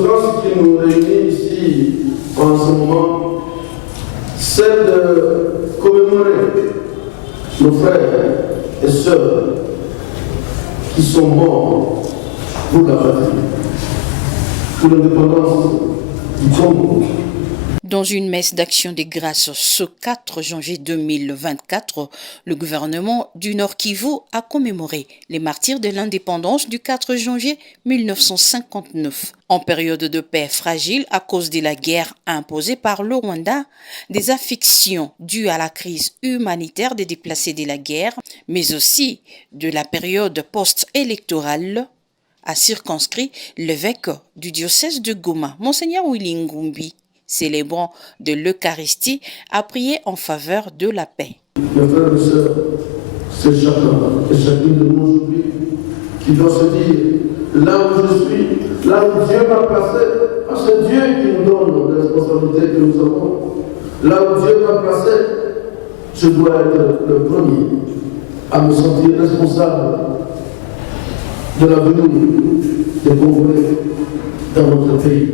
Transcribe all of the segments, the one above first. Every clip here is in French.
conséquent, ce qui nous réunit ici en ce moment, c'est de commémorer nos frères et sœurs qui sont morts pour la patrie, pour l'indépendance du Congo. Dans une messe d'action des grâces ce 4 janvier 2024, le gouvernement du Nord Kivu a commémoré les martyrs de l'indépendance du 4 janvier 1959. En période de paix fragile à cause de la guerre imposée par le Rwanda, des affections dues à la crise humanitaire des déplacés de la guerre, mais aussi de la période post-électorale, a circonscrit l'évêque du diocèse de Goma, Monseigneur Willy Ngumbi, célébrant de l'Eucharistie, a prié en faveur de la paix. Mes frères et sœurs, c'est chacun et chacune de nous aujourd'hui qui doit se dire, là où je suis, là où Dieu m'a placé, parce que c'est Dieu qui nous donne les responsabilités que nous avons, là où Dieu m'a placé, je dois être le premier à me sentir responsable de l'avenir des Congolais dans notre pays.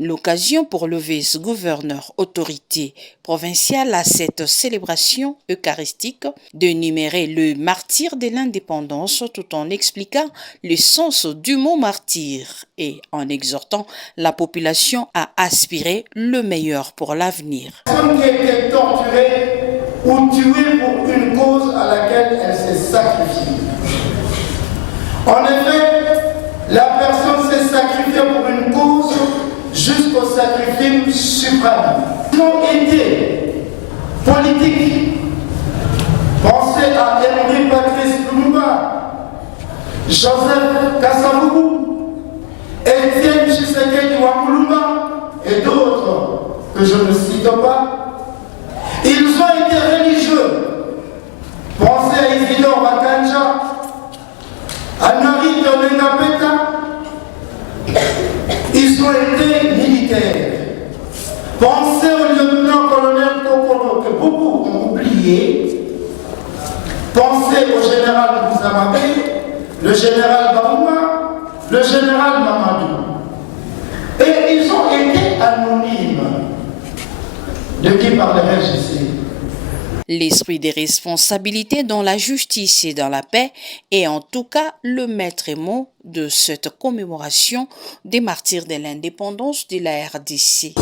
L'occasion pour le vice-gouverneur autorité provinciale à cette célébration eucharistique d'énumérer le martyr de l'indépendance tout en expliquant le sens du mot martyr et en exhortant la population à aspirer le meilleur pour l'avenir. Personne qui a été torturée ou tuée pour une cause à laquelle elle s'est sacrifiée. En effet, la personne s'est sacrifiée pour une cause jusqu'au sacrifice suprême. Ils ont été politiques. Pensez à Henri Patrice Lumumba, Joseph Kasavubu, Étienne Tshisekedi Wamulumba et d'autres que je ne cite pas. Ils ont été religieux. Pensez à Isidore Bakanja, à Nari Tonengapeta. Ils ont été militaires. Pensez au lieutenant-colonel Kokolo que beaucoup ont oublié. Pensez au général Bouzamabé, le général Baouma, le général Mamadou. Et ils ont été anonymes. De qui parlerai-je ici? L'esprit des responsabilités dans la justice et dans la paix est en tout cas le maître mot de cette commémoration des martyrs de l'indépendance de la RDC.